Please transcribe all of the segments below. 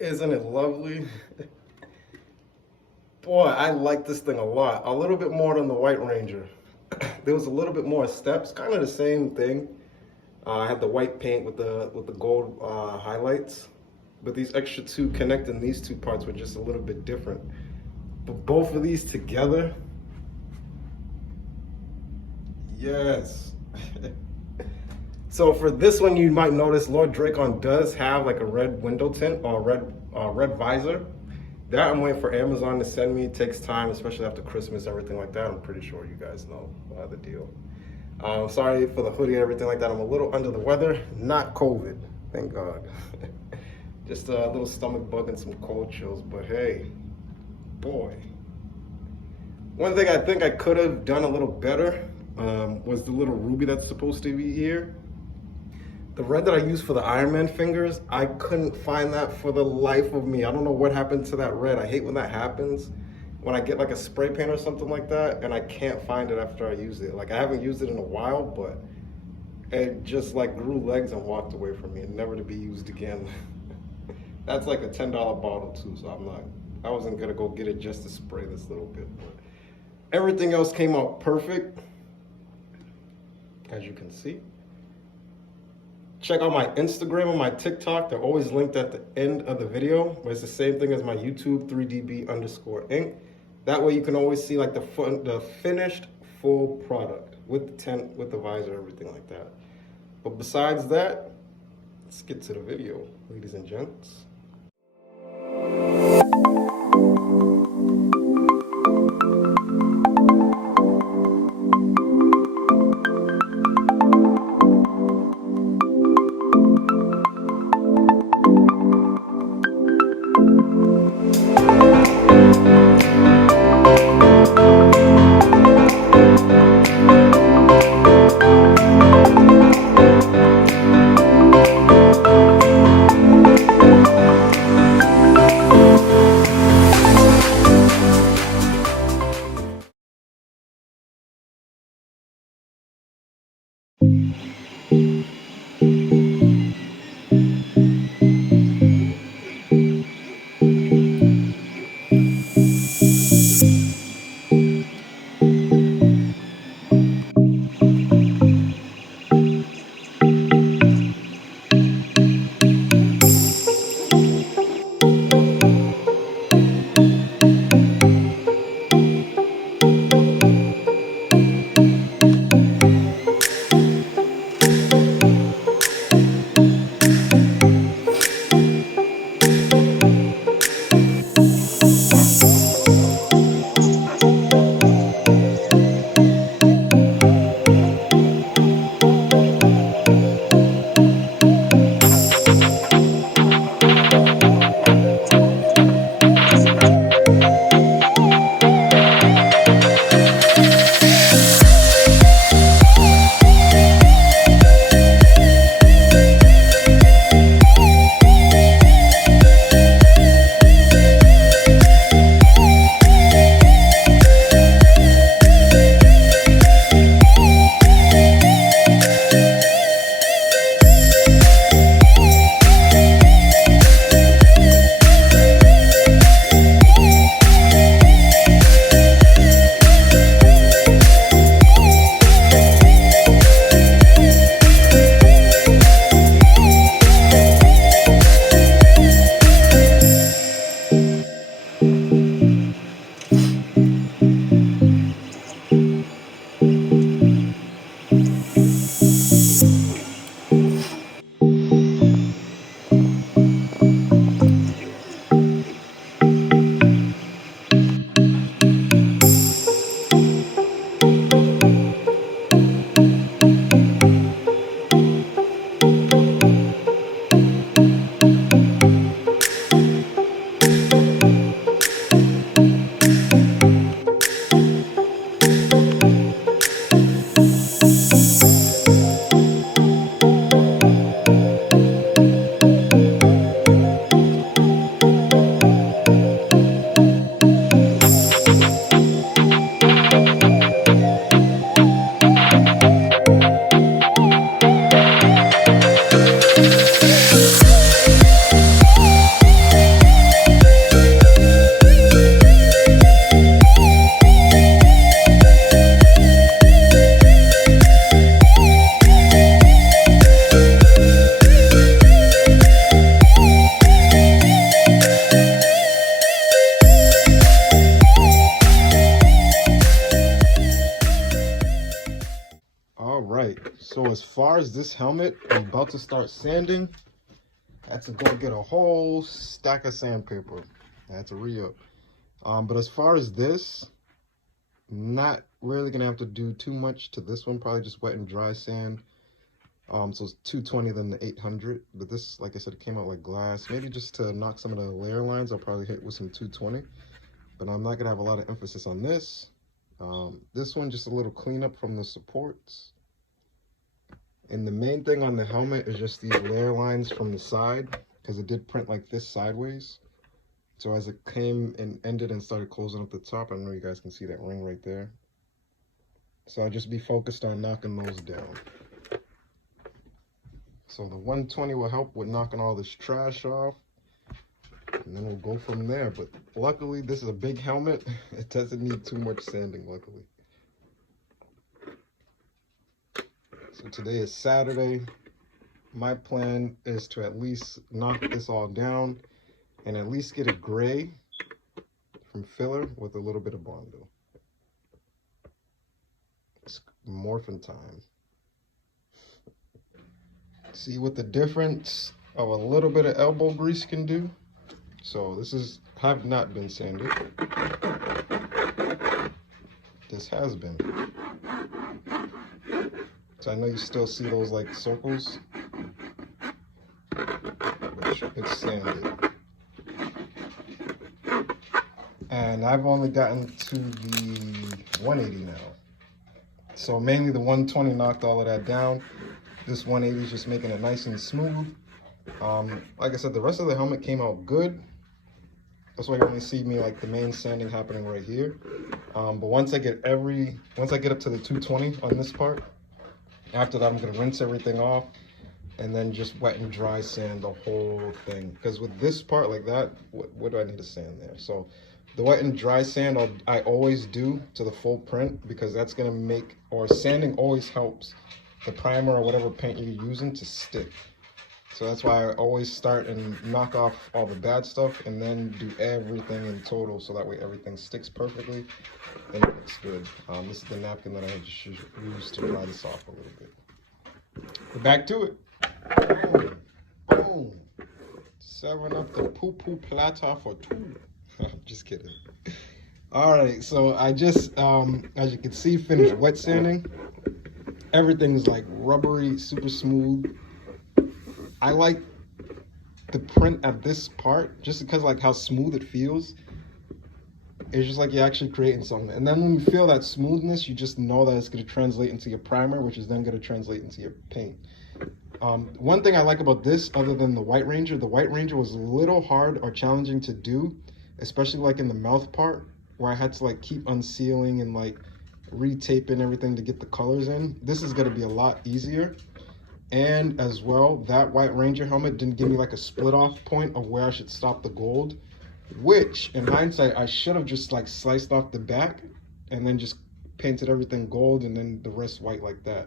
Isn't it lovely? Boy, I like this thing a lot. A little bit more than the White Ranger. There was a little bit more steps, kind of the same thing. I had the white paint with the gold highlights, but these extra two connecting these two parts were just a little bit different. But both of these together, yes. So for this one, you might notice Lord Drakkon does have like a red window tint or red visor. That I'm waiting for Amazon to send me. It takes time, especially after Christmas, everything like that. I'm pretty sure you guys know the deal. Sorry for the hoodie and everything like that. I'm a little under the weather, not COVID, thank God. Just a little stomach bug and some cold chills, but hey, boy. One thing I think I could have done a little better was the little ruby that's supposed to be here. The red that I used for the Iron Man fingers, I couldn't find that for the life of me. I don't know what happened to that red. I hate when that happens. When I get like a spray paint or something like that and I can't find it after I use it. Like I haven't used it in a while, but it just like grew legs and walked away from me and never to be used again. That's like a $10 bottle too, so I wasn't gonna go get it just to spray this little bit. But everything else came out perfect, as you can see. Check out my Instagram and my TikTok. They're always linked at the end of the video, but it's the same thing as my YouTube, 3db_ink. That way you can always see like the finished full product with the tent, with the visor, everything like that. But besides that, let's get to the video, ladies and gents. far as this helmet, I'm about to start sanding. I had to go get a whole stack of sandpaper. I had to re-up. But as far as this, not really gonna have to do too much to this one. Probably just wet and dry sand. So it's 220 than the 800. But this, like I said, it came out like glass. Maybe just to knock some of the layer lines, I'll probably hit with some 220. But I'm not gonna have a lot of emphasis on this. This one, just a little cleanup from the supports. And the main thing on the helmet is just these layer lines from the side, because it did print like this sideways. So as it came and ended and started closing up the top, I don't know you guys can see that ring right there. So I'll just be focused on knocking those down. So the 120 will help with knocking all this trash off. And then we'll go from there. But luckily, this is a big helmet. It doesn't need too much sanding, luckily. So today is Saturday. My plan is to at least knock this all down and at least get a gray from filler with a little bit of Bondo. It's morphing time. See what the difference of a little bit of elbow grease can do. So this is have not been sanded. This has been. So I know you still see those like circles, which it's sanded. And I've only gotten to the 180 now. So mainly the 120 knocked all of that down. This 180 is just making it nice and smooth. Like I said, the rest of the helmet came out good. That's why you only see me like the main sanding happening right here. But once I get up to the 220 on this part, after that I'm gonna rinse everything off and then just wet and dry sand the whole thing. Because with this part like that, what do I need to sand there? So the wet and dry sand I always do to the full print, because that's gonna make, or sanding always helps the primer or whatever paint you're using to stick. So that's why I always start and knock off all the bad stuff and then do everything in total, so that way everything sticks perfectly and it looks good. This is the napkin that I just used to dry this off a little bit. But back to it. Boom. Boom. Serving up the poo-poo platter for two. Just kidding. All right, so I just, as you can see, finished wet sanding. Everything's like rubbery, super smooth. I like the print at this part just because like how smooth it feels. It's just like you're actually creating something. And then when you feel that smoothness, you just know that it's going to translate into your primer, which is then going to translate into your paint. One thing I like about this, other than the White Ranger was a little hard or challenging to do, especially like in the mouth part, where I had to like keep unsealing and like retaping everything to get the colors in. This is going to be a lot easier. And as well, that White Ranger helmet didn't give me like a split off point of where I should stop the gold, which in hindsight, I should have just like sliced off the back and then just painted everything gold and then the rest white like that.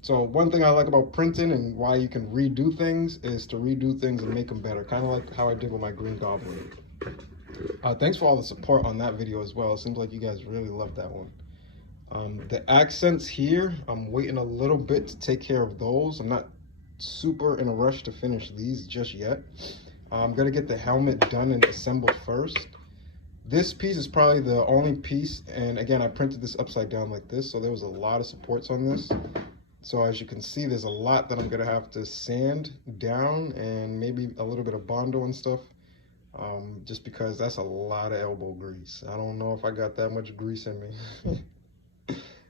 So one thing I like about printing and why you can redo things is to redo things and make them better. Kind of like how I did with my Green Goblin. Thanks for all the support on that video as well. It seems like you guys really loved that one. The accents here, I'm waiting a little bit to take care of those. I'm not super in a rush to finish these just yet. I'm gonna get the helmet done and assembled first. This piece is probably the only piece, and again, I printed this upside down like this, so there was a lot of supports on this. So as you can see, there's a lot that I'm gonna have to sand down and maybe a little bit of Bondo and stuff, just because that's a lot of elbow grease. I don't know if I got that much grease in me.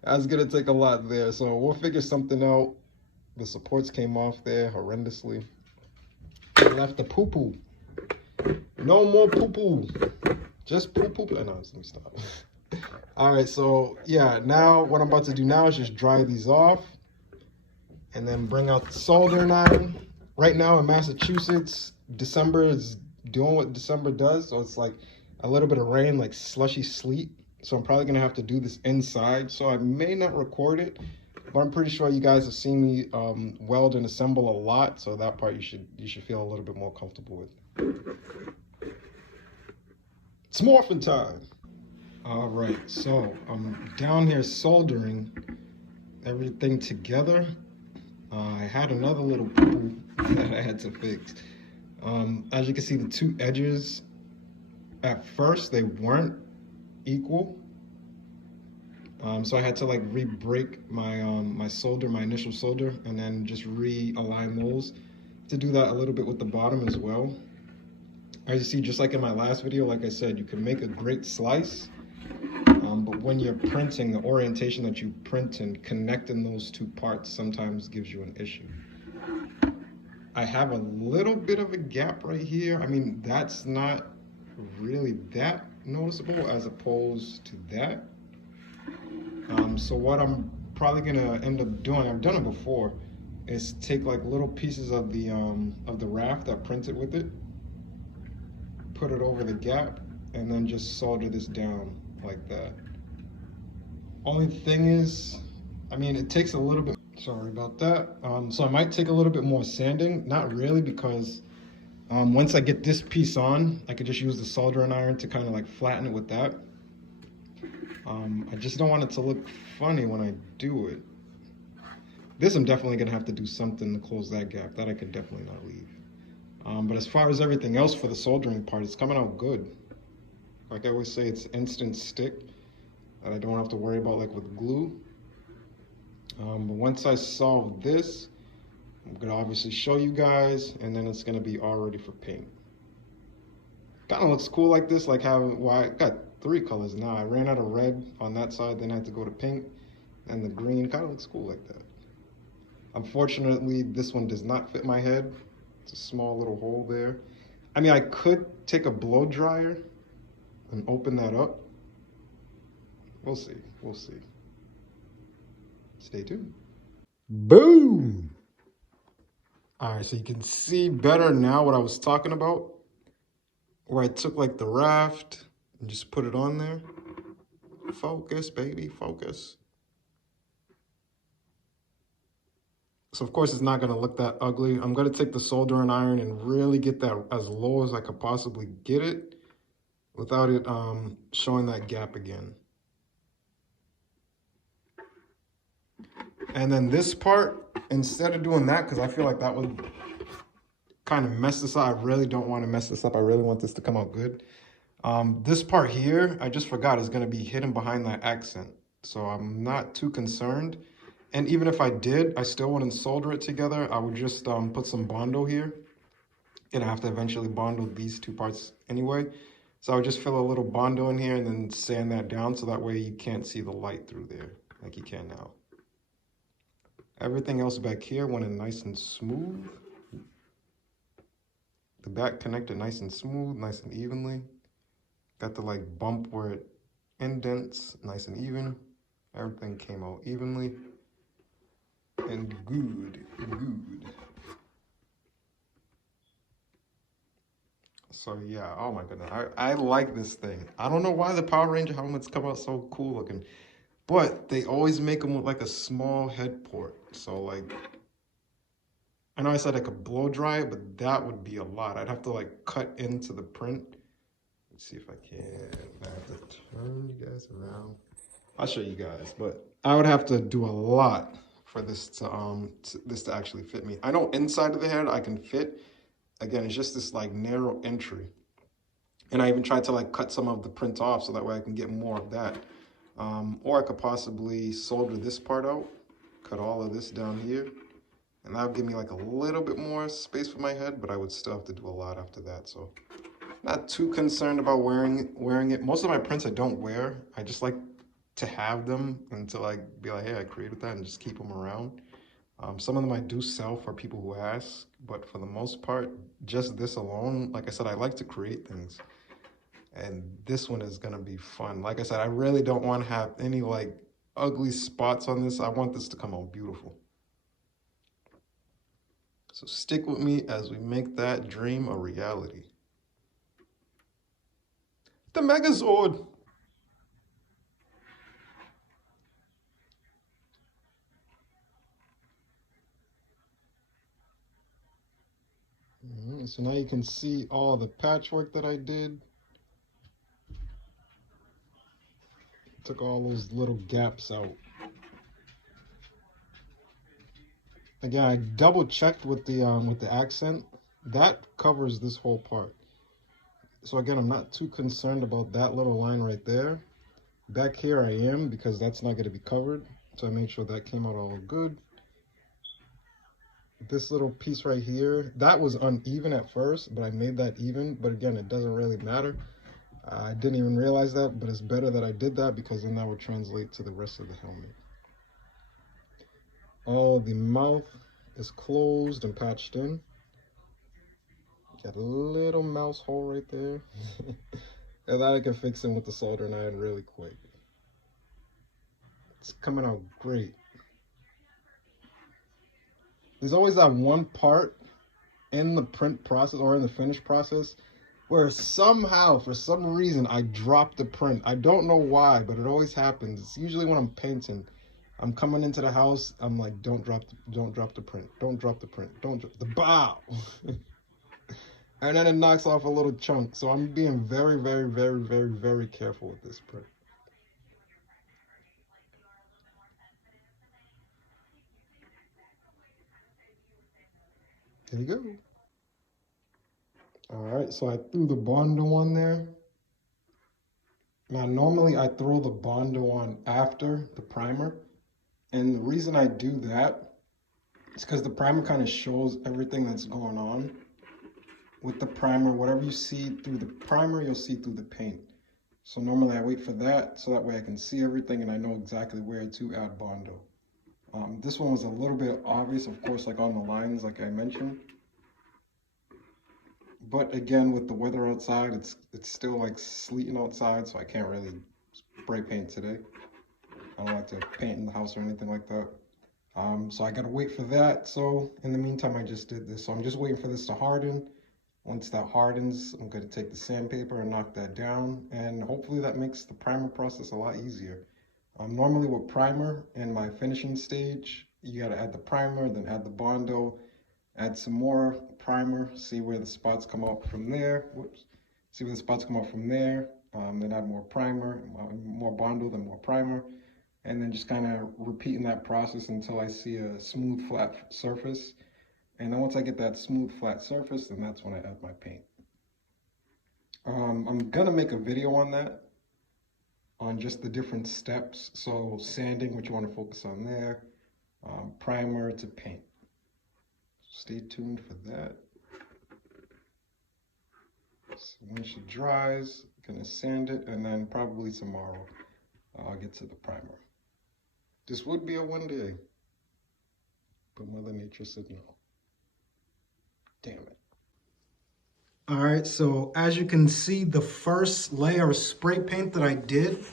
That's gonna take a lot there, so we'll figure something out. The supports came off there horrendously. I left the poo-poo. No more poo-poo. Just poo-poo. Oh, no, let me stop. All right, so yeah, now what I'm about to do now is just dry these off and then bring out the soldering iron. Right now in Massachusetts, December is doing what December does, so it's like a little bit of rain, like slushy sleet. So I'm probably gonna have to do this inside, so I may not record it, but I'm pretty sure you guys have seen me weld and assemble a lot, so that part you should feel a little bit more comfortable with. It's morphin' time. All right, so I'm down here soldering everything together. I had another little pool that I had to fix. As you can see, the two edges, at first they weren't equal. So I had to like re-break my my initial solder, and then just realign those. To do that a little bit with the bottom as well. As you see, just like in my last video, like I said, you can make a great slice, but when you're printing, the orientation that you print and connecting those two parts sometimes gives you an issue. I have a little bit of a gap right here. I mean, that's not really that noticeable as opposed to that. So what I'm probably gonna end up doing, I've done it before, is take like little pieces of the raft that printed with it, put it over the gap, and then just solder this down like that. Only thing is, I mean, it takes a little bit, sorry about that. So I might take a little bit more sanding, not really, because once I get this piece on, I could just use the soldering iron to kind of like flatten it with that. I just don't want it to look funny when I do it. This I'm definitely gonna have to do something to close that gap. That I can definitely not leave. But as far as everything else for the soldering part, it's coming out good. Like I always say, it's instant stick that I don't have to worry about like with glue. But once I solve this, I'm gonna obviously show you guys, and then it's gonna be all ready for paint. Kind of looks cool like this, like how, well, I got 3 colors now. I ran out of red on that side, then I had to go to pink, and the green kind of looks cool like that. Unfortunately, this one does not fit my head. It's a small little hole there. I mean, I could take a blow dryer and open that up. We'll see, we'll see. Stay tuned. Boom! All right, so you can see better now what I was talking about, where I took like the raft and just put it on there. Focus, baby, focus. So of course it's not gonna look that ugly. I'm gonna take the soldering iron and really get that as low as I could possibly get it without it showing that gap again. And then this part, instead of doing that, because I feel like that would kind of mess this up. I really don't want to mess this up. I really want this to come out good. This part here, I just forgot, is going to be hidden behind that accent. So I'm not too concerned. And even if I did, I still wouldn't solder it together. I would just put some Bondo here. And I have to eventually Bondo these two parts anyway. So I would just fill a little Bondo in here and then sand that down so that way you can't see the light through there like you can now. Everything else back here went in nice and smooth. The back connected nice and smooth, nice and evenly. Got the like bump where it indents, nice and even. Everything came out evenly. And good, good. So yeah, oh my goodness, I like this thing. I don't know why the Power Ranger helmets come out so cool looking, but they always make them with like a small head port. So like, I know I said I could blow dry it, but that would be a lot. I'd have to like cut into the print. Let's see if I can. I have to turn you guys around. I'll show you guys, but I would have to do a lot for this to actually fit me. I know inside of the head I can fit. Again, it's just this like narrow entry. And I even tried to like cut some of the print off so that way I can get more of that. Or I could possibly solder this part out, cut all of this down here. And that would give me like a little bit more space for my head, but I would still have to do a lot after that. So not too concerned about wearing it. Most of my prints I don't wear. I just like to have them and to like be like, hey, I created that, and just keep them around. Some of them I do sell for people who ask, but for the most part, just this alone, like I said, I like to create things. And this one is gonna be fun. Like I said, I really don't want to have any like ugly spots on this. I want this to come out beautiful. So stick with me as we make that dream a reality. The Megazord! So now you can see all the patchwork that I did. Took all those little gaps out. Again, I double checked with the accent. That covers this whole part. So again, I'm not too concerned about that little line right there. Back here I am, because that's not going to be covered. So I made sure that came out all good. This little piece right here, that was uneven at first, but I made that even. But again, it doesn't really matter. I didn't even realize that, but it's better that I did that, because then that would translate to the rest of the helmet. Oh, the mouth is closed and patched in. Got a little mouse hole right there. And that I can fix in with the soldering iron really quick. It's coming out great. There's always that one part in the print process or in the finish process where somehow, for some reason, I drop the print. I don't know why, but it always happens. It's usually when I'm painting. I'm coming into the house, I'm like, don't drop the print, don't drop the print, don't drop the bow. And then it knocks off a little chunk. So I'm being very, very, very, very, very careful with this print. There you go. All right, so I threw the Bondo on there. Now, normally I throw the Bondo on after the primer. And the reason I do that is because the primer kind of shows everything that's going on. With the primer, whatever you see through the primer, you'll see through the paint. So normally I wait for that, so that way I can see everything and I know exactly where to add Bondo. This one was a little bit obvious, of course, like on the lines, like I mentioned. But again, with the weather outside, it's still like sleeting outside, so I can't really spray paint today. I don't like to paint in the house or anything like that. So I gotta wait for that. So in the meantime, I just did this. So I'm just waiting for this to harden. Once that hardens, I'm gonna take the sandpaper and knock that down. And hopefully that makes the primer process a lot easier. Normally with primer in my finishing stage, you gotta add the primer, then add the Bondo, add some more primer, see where the spots come out from there. Whoops. See where the spots come out from there. Then add more primer, more Bondo, then more primer. And then just kind of repeating that process until I see a smooth, flat surface. And then once I get that smooth, flat surface, then that's when I add my paint. I'm gonna make a video on that, on just the different steps. So sanding, which you want to focus on there, primer to paint. Stay tuned for that. So once it dries, I'm gonna sand it, and then probably tomorrow I'll get to the primer. This would be a one day, but Mother Nature said no. Damn it. All right, so as you can see, the first layer of spray paint that I did,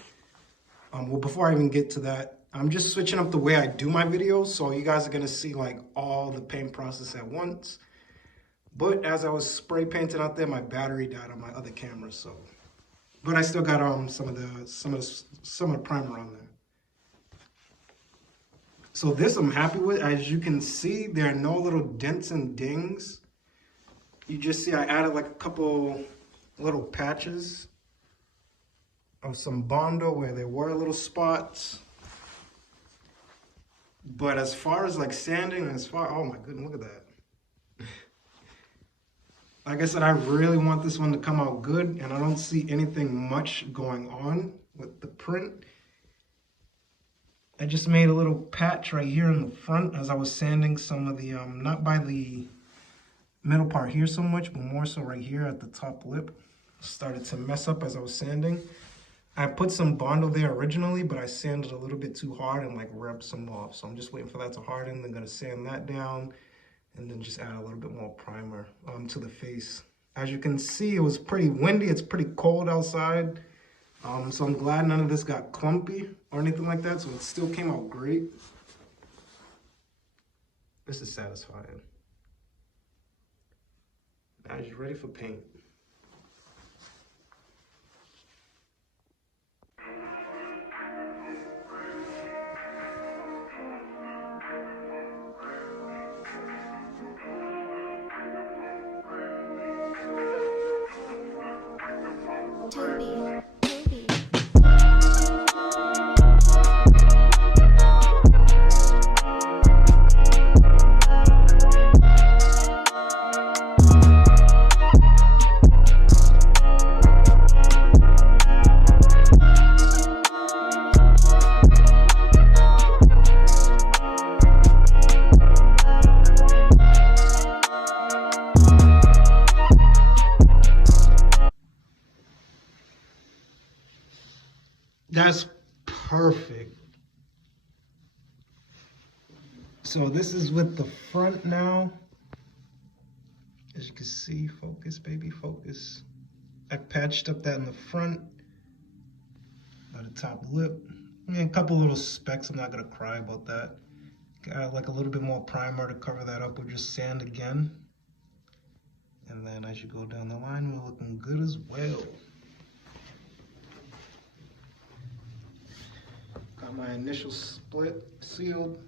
well, before I even get to that, I'm just switching up the way I do my videos, so you guys are gonna see like all the paint process at once. But as I was spray painting out there, my battery died on my other camera, so. But I still got some of the primer on there. So this I'm happy with. As you can see, there are no little dents and dings. You just see I added like a couple little patches of some Bondo where there were little spots. But as far as like sanding, oh my goodness, look at that. Like I said, I really want this one to come out good, and I don't see anything much going on with the print. I just made a little patch right here in the front as I was sanding some of the, not by the middle part here so much, but more so right here at the top lip. Started to mess up as I was sanding. I put some Bondo there originally, but I sanded a little bit too hard and like rubbed some off. So I'm just waiting for that to harden. I'm gonna sand that down and then just add a little bit more primer to the face. As you can see, it was pretty windy. It's pretty cold outside. So I'm glad none of this got clumpy or anything like that. So it still came out great. This is satisfying. Now you're ready for paint. that's perfect. So this is with the front now. As you can see, focus, baby, focus. I patched up that in the front by the top lip. A couple little specks, I'm not gonna cry about that. Got like a little bit more primer to cover that up, or just sand again. And then as you go down the line, we're looking good as well. Got my initial split sealed.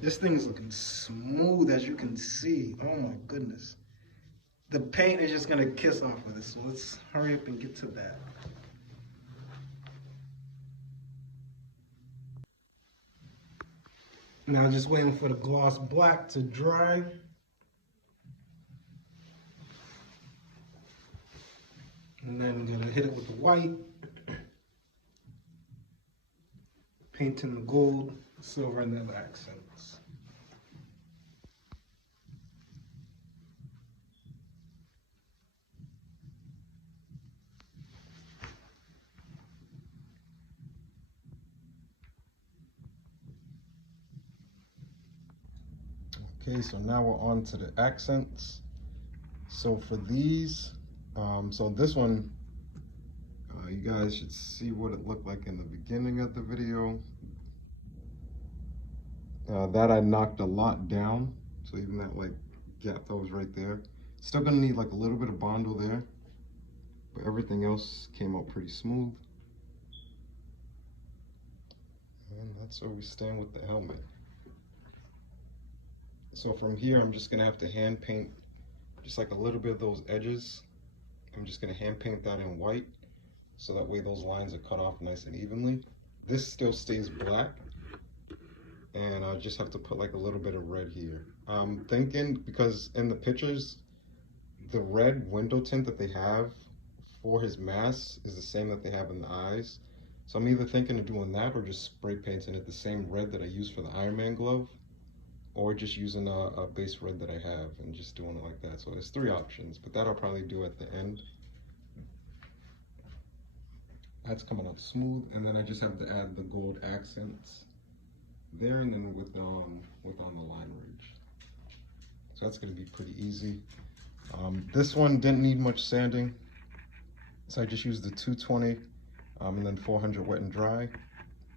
This thing is looking smooth, as you can see. Oh my goodness. The paint is just gonna kiss off of this, so let's hurry up and get to that. Now just waiting for the gloss black to dry. And then I'm gonna hit it with the white. Painting the gold, silver, and the other accents. Okay, so now we're on to the accents. So for these, so this one, you guys should see what it looked like in the beginning of the video. That I knocked a lot down, so even that like gap that was right there. Still gonna need like a little bit of Bondo there, but everything else came out pretty smooth. And that's where we stand with the helmet. So from here, I'm just gonna have to hand paint just like a little bit of those edges. I'm just gonna hand paint that in white, so that way those lines are cut off nice and evenly. This still stays black, and I just have to put like a little bit of red here. I'm thinking, because in the pictures, the red window tint that they have for his mask is the same that they have in the eyes. So I'm either thinking of doing that or just spray painting it the same red that I used for the Iron Man glove, or just using a base red that I have and just doing it like that. So there's 3 options, but that I'll probably do at the end. That's coming out smooth, and then I just have to add the gold accents there, and then with on the line ridge. So that's gonna be pretty easy. This one didn't need much sanding, so I just used the 220 and then 400 wet and dry,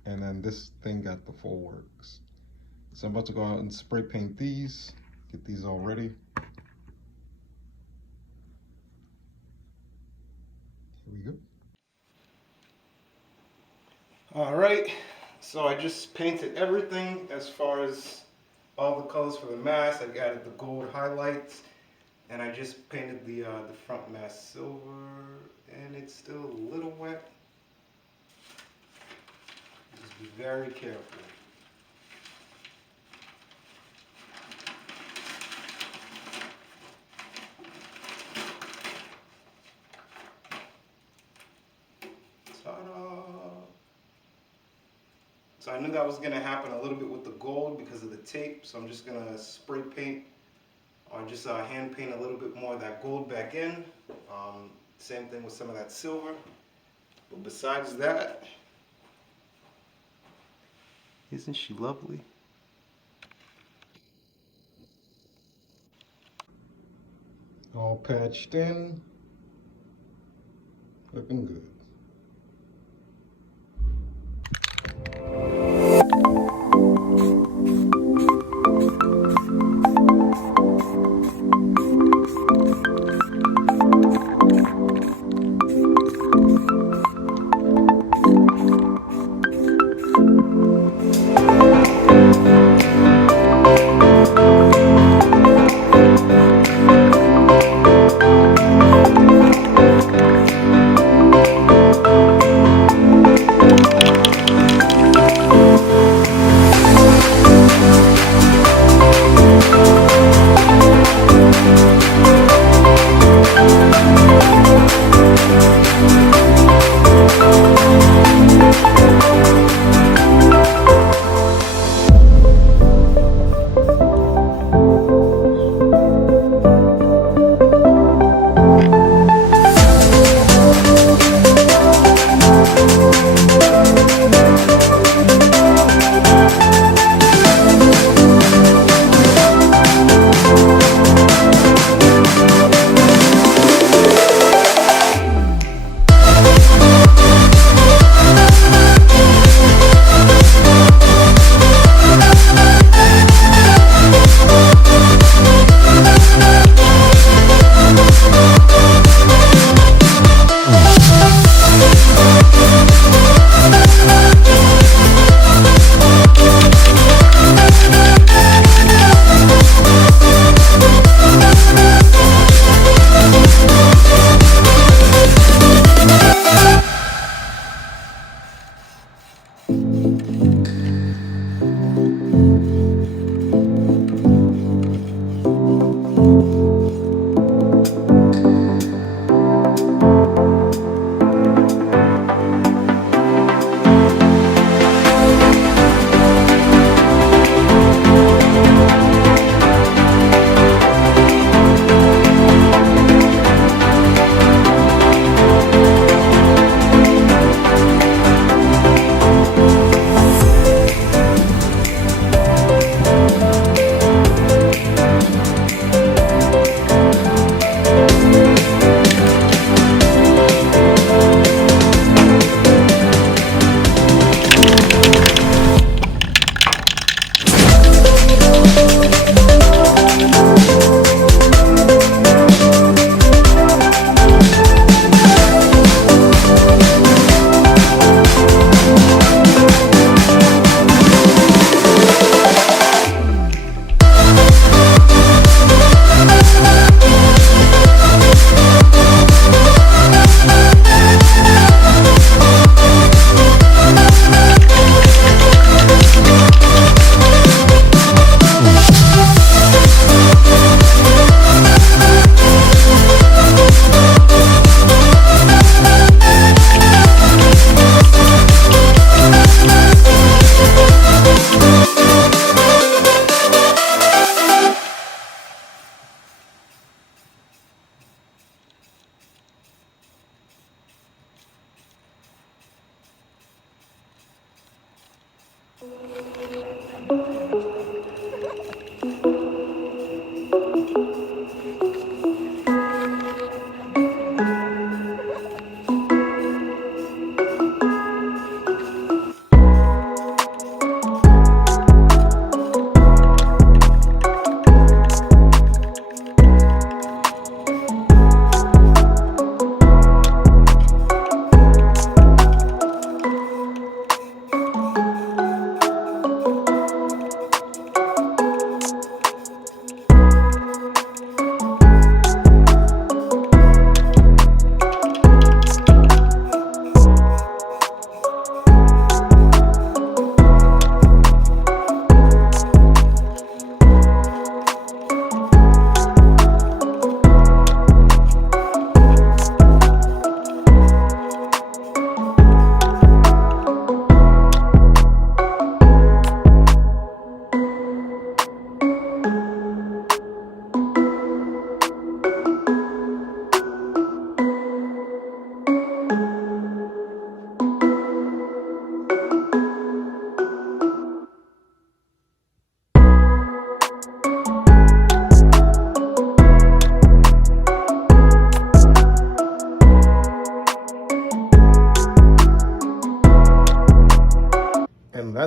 and then this thing got the full works. So I'm about to go out and spray paint these, get these all ready. Here we go. All right, so I just painted everything as far as all the colors for the mask. I added the gold highlights, and I just painted the front mask silver, and it's still a little wet. Just be very careful. So I knew that was going to happen a little bit with the gold because of the tape, so I'm just going to spray paint or just hand paint a little bit more of that gold back in. Same thing with some of that silver. But besides that, isn't she lovely? All patched in, looking good.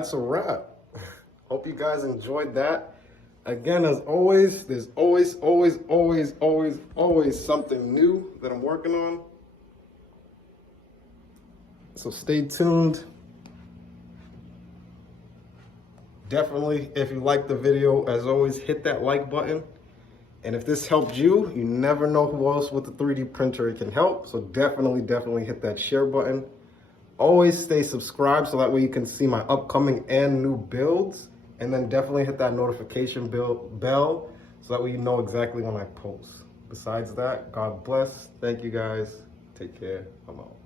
that's a wrap. Hope you guys enjoyed that. Again, as always, there's always something new that I'm working on. So stay tuned. Definitely, if you liked the video, as always, hit that like button. And if this helped you, you never know who else with the 3D printer it can help. So definitely hit that share button. Always stay subscribed so that way you can see my upcoming and new builds. And then definitely hit that notification bell so that way you know exactly when I post. Besides that, God bless. Thank you guys. Take care. I'm out.